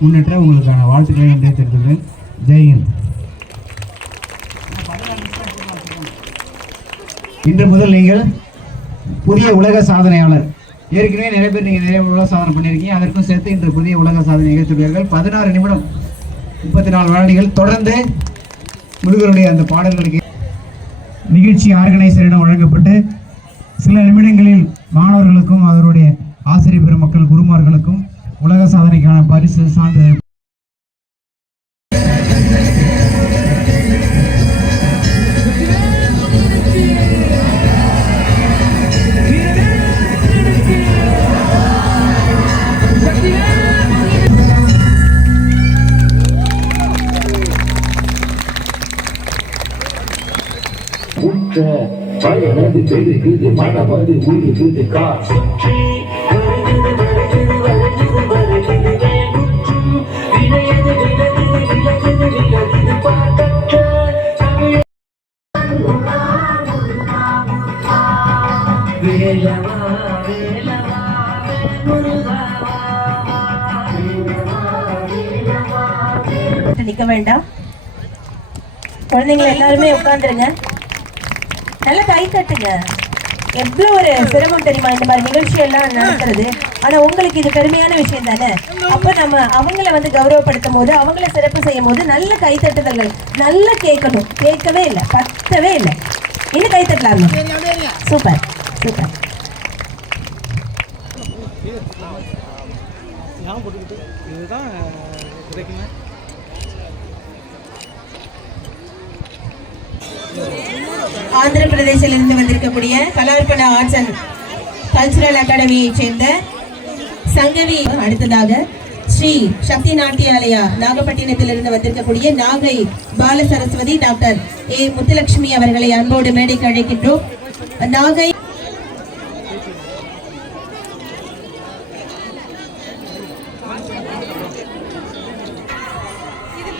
முன்னேற்ற உங்களுக்கான வாழ்த்துக்களை இன்றைய தெரிவித்துள்ளேன். ஜெய்ஹிந்த். இன்று முதல் நீங்கள் புதிய உலக சாதனையாளர். ஏற்கனவே நிறைய பேர் நீங்கள் நிறைய உலக சாதனை பண்ணியிருக்கீங்க. அதற்கும் சேர்த்து இன்று புதிய உலக சாதனை நிகழ்த்துள்ளீர்கள். 16 நிமிடம் 34 வினாடிகள் தொடர்ந்து முருகருடைய அந்த பாடல்களுக்கு நிகழ்ச்சி ஆர்கனைசரிடம் வழங்கப்பட்டு சில நிமிடங்களில் மாணவர்களுக்கும் அவருடைய ஆசிரியர் பெருமக்கள் குருமார்களுக்கும் உலக சாதனைக்கான பரிசு சான்றிதழ் பயனது பெருகுது மனமது உருகுது காற்று நிக்க வேண்டாம். குழந்தைங்களை எல்லாருமே உட்கார்ந்துருங்க. நல்லா கை தட்டுங்க. எவ்வளவு ஒரு சிரமம் தெரியுமா இந்த மாதிரி நிகழ்ச்சி எல்லாம் நடத்துறது. ஆனா உங்களுக்கு இது பெருமையான விஷயம் தானே. அப்ப நம்ம அவங்கள வந்து கௌரவப்படுத்தும் போது, அவங்கள சிறப்பு செய்யும் போது நல்ல கை தட்டுதல்கள் நல்லா கேட்கணும். கேட்கவே இல்லை, பத்தவே இல்லை. இன்னும் கை தட்டலாமா? Super super. ஆந்திர பிரதேசத்திலிருந்து வந்திருக்கக்கூடிய கலார்பண ஆர்ட்ஸ் அண்ட் கல்ச்சுரல் அகாடமியை சேர்ந்த சங்கவி. அடுத்ததாக ஸ்ரீ சக்தி நாட்டியாலயா நாகப்பட்டினத்திலிருந்து வந்திருக்கக்கூடிய நாகை பால சரஸ்வதி டாக்டர் ஏ முத்துலட்சுமி அவர்களை அன்போடு மேடைக்கு அழைக்கின்றோம். நாகை இது